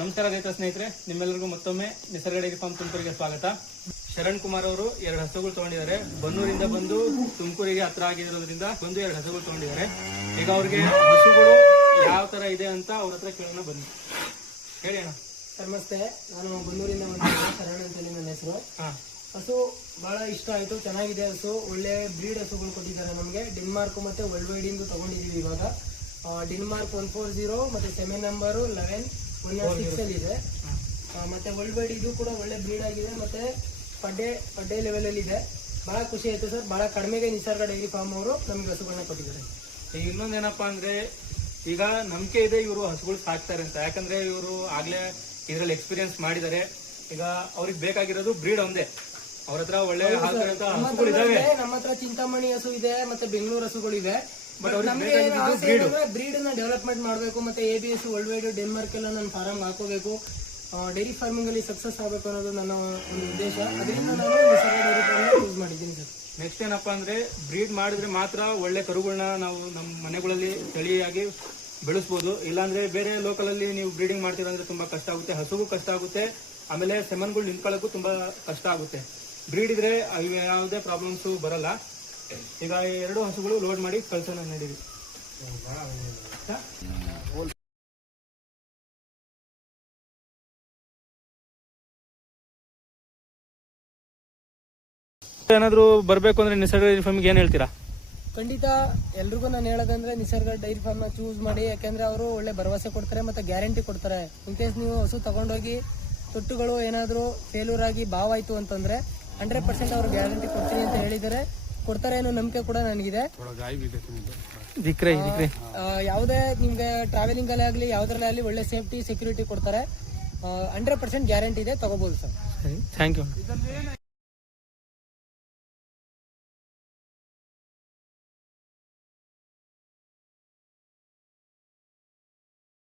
ನಮಸ್ಕಾರ ರೈತ ಸ್ನೇಹಿತರೆ, ನಿಮ್ಮೆಲ್ಲರಿಗೂ ಮತ್ತೊಮ್ಮೆ ನಿಸರ್ಗ ಡೈರಿ ಫಾರ್ಮ್ ತುಮಕೂರಿಗೆ ಸ್ವಾಗತ. ಶರಣ್ ಕುಮಾರ್ ಅವರು 2 ಹಸುಗಳು ತಗೊಂಡಿದ್ದಾರೆ. ಬನ್ನೂರಿಂದ ಬಂದು ತುಮಕೂರಿಗೆ ಹತ್ರ ಆಗಿರೋದ್ರಿಂದ ಬಂದು 2 ಹಸುಗಳು ತಗೊಂಡಿದ್ದಾರೆ. ಈಗ ಅವ್ರಿಗೆ ಹಸುಗಳು ಯಾವ ತರ ಇದೆ ಅಂತ ಅವ್ರ ಹತ್ರ ಕೇಳೋಣ, ಬನ್ನಿ. ಹೇಳಿ ಅಣ್ಣ. ನಮಸ್ತೆ, ನಾನು ಬನ್ನೂರಿಂದ ಬಂದಿದ್ದೇನೆ. ಶರಣ್ ಅಂತ ನನ್ನ ಹೆಸರು. ಹಸು ಬಹಳ ಇಷ್ಟ ಆಯ್ತು, ಚೆನ್ನಾಗಿದೆ ಹಸು. ಒಳ್ಳೆ ಬ್ರೀಡ್ ಹಸುಗಳು ಕೊಟ್ಟಿದ್ದಾರೆ ನಮಗೆ. ಡೆನ್ಮಾರ್ಕ್ ಮತ್ತೆ ವರ್ಲ್ಡ್ ವೈಡ್ ಇಂದು ತಗೊಂಡಿದೀವಿ. ಇವಾಗ ಡೆನ್ಮಾರ್ಕ್ 140 ಮತ್ತೆ ಸೆಮೆನ್ ನಂಬರ್ 11 ಅಲ್ಲಿ ಇದೆ. ಮತ್ತೆ ವರ್ಲ್ಡ್ ವೈಡ್ ಇದು ಕೂಡ ಒಳ್ಳೆ ಬ್ರೀಡ್ ಆಗಿದೆ. ಮತ್ತೆ ಪಡ್ಡೆ ಲೆವೆಲ್ ಅಲ್ಲಿ ಇದೆ. ಬಹಳ ಖುಷಿ ಆಯ್ತು ಸರ್. ಬಹಳ ಕಡಿಮೆಗೆ ನಿಸರ್ಗ ಡೈರಿ ಫಾರ್ಮ್ ಅವರು ನಮ್ಗೆ ಹಸುಗಳನ್ನ ಕೊಟ್ಟಿದ್ದಾರೆ. ಈಗ ಇನ್ನೊಂದೇನಪ್ಪಾ ಅಂದ್ರೆ, ಈಗ ನಂಬಿಕೆ ಇದೆ ಇವರು ಹಸುಗಳು ಸಾಕ್ತಾರೆ ಅಂತ. ಯಾಕಂದ್ರೆ ಇವರು ಆಗ್ಲೇ ಇದ್ರಲ್ಲಿ ಎಕ್ಸ್ಪೀರಿಯನ್ಸ್ ಮಾಡಿದ್ದಾರೆ. ಈಗ ಅವ್ರಿಗೆ ಬೇಕಾಗಿರೋದು ಬ್ರೀಡ್ ಒಂದೇ. ಅವ್ರ ಹತ್ರ ಒಳ್ಳೆ ಹಸುಗಳು ಇದಾವೆ. ನಮ್ಮ ಹತ್ರ ಚಿಂತಾಮಣಿ ಹಸು ಇದೆ, ಮತ್ತೆ ಬೆಂಗಳೂರು ಹಸುಗಳು ಇದೆ. ಬಟ್ ಬ್ರೀಡ್ ನ ಡೆವಲಪ್ಮೆಂಟ್ ಮಾಡಬೇಕು. ಮತ್ತೆ ABS ವರ್ಲ್ಡ್ ವೈಡ್ ಡೆನ್ಮಾರ್ಕ್ ಎಲ್ಲ ನನ್ನ ಫಾರಂ ಹಾಕೋಬೇಕು. ಡೈರಿ ಫಾರ್ಮಿಂಗ್ ಅಲ್ಲಿ ಸಕ್ಸಸ್ ಆಗಬೇಕು ಅನ್ನೋದು ನನ್ನ ಒಂದು ಉದ್ದೇಶ. ಅದರಿಂದ ನಾನು ನಿಸರ್ಗ ಡೈರಿ ಫಾರ್ಮ್ ಯೂಸ್ ಮಾಡಿದ್ದೀನಿ ಸರ್. ನೆಕ್ಸ್ಟ್ ಏನಪ್ಪಾ ಅಂದ್ರೆ, ಬ್ರೀಡ್ ಮಾಡಿದ್ರೆ ಮಾತ್ರ ಒಳ್ಳೆ ಕರುಗಳನ್ನ ನಾವು ನಮ್ಮ ಮನೆಗಳಲ್ಲಿ ತಳಿಯಾಗಿ ಬೆಳೆಸ್ಬೋದು. ಇಲ್ಲಾಂದ್ರೆ ಬೇರೆ ಲೋಕಲ್ ಅಲ್ಲಿ ನೀವು ಬ್ರೀಡಿಂಗ್ ಮಾಡ್ತೀರಂದ್ರೆ ತುಂಬಾ ಕಷ್ಟ ಆಗುತ್ತೆ. ಹಸುಗೂ ಕಷ್ಟ ಆಗುತ್ತೆ, ಆಮೇಲೆ ಸೆಮನ್ಗಳು ನಿಂತ್ಕೊಳ್ಳೋಕ್ಕೂ ತುಂಬಾ ಕಷ್ಟ ಆಗುತ್ತೆ. ಬ್ರೀಡ್ ಇದ್ರೆ ಯಾವುದೇ ಪ್ರಾಬ್ಲಮ್ಸ್ ಬರಲ್ಲ. ಈಗ 2 ಹಸುಗಳು ಲೋಡ್ ಮಾಡಿ ಕಳ್ಸೋಣ ನಡೀರಿ. ಏನಾದ್ರು ಬರ್ಬೇಕು ಅಂದ್ರೆ ನಿಸರ್ಗ ಡೈರಿ ಫಾರ್ಮ್ಗೆ ಏನ್ ಹೇಳ್ತೀರಾ? ಖಂಡಿತ ಎಲ್ರಿಗೂ ನಾನು ಹೇಳೋದಂದ್ರೆ ನಿಸರ್ಗ ಡೈರಿ ಫಾರ್ಮ್ ನ ಚೂಸ್ ಮಾಡಿ. ಯಾಕಂದ್ರೆ ಅವರು ಒಳ್ಳೆ ಭರವಸೆ ಕೊಡ್ತಾರೆ ಮತ್ತೆ ಗ್ಯಾರಂಟಿ ಕೊಡ್ತಾರೆ. ಇನ್ ಕೇಸ್ ನೀವು ಹಸು ತಗೊಂಡೋಗಿ ತೊಟ್ಟುಗಳು ಏನಾದ್ರು ಫೇಲ್ಯೂರ್ ಆಗಿ ಬಾವಾಯ್ತು ಅಂತಂದ್ರೆ 100% ಅವರು ಗ್ಯಾರಂಟಿ ಕೊಡ್ತೀನಿ ಅಂತ ಹೇಳಿದರೆ ಕೊಡ್ತಾರೆ ಅನ್ನೋ ನಂಬಿಕೆ ಕೂಡ ನನಗಿದೆ. ಯಾವುದೇ ನಿಮ್ಗೆ ಟ್ರಾವೆಲಿಂಗ್ ಅಲ್ಲಿ ಆಗ್ಲಿ ಯಾವ್ದ್ರಲ್ಲೇ ಆಗ್ಲಿ ಒಳ್ಳೆ ಸೇಫ್ಟಿ ಸೆಕ್ಯೂರಿಟಿ ಕೊಡ್ತಾರೆ. 100% ಗ್ಯಾರಂಟಿ ಇದೆ, ತಗೋಬಹುದು ಸರ್. Thank you.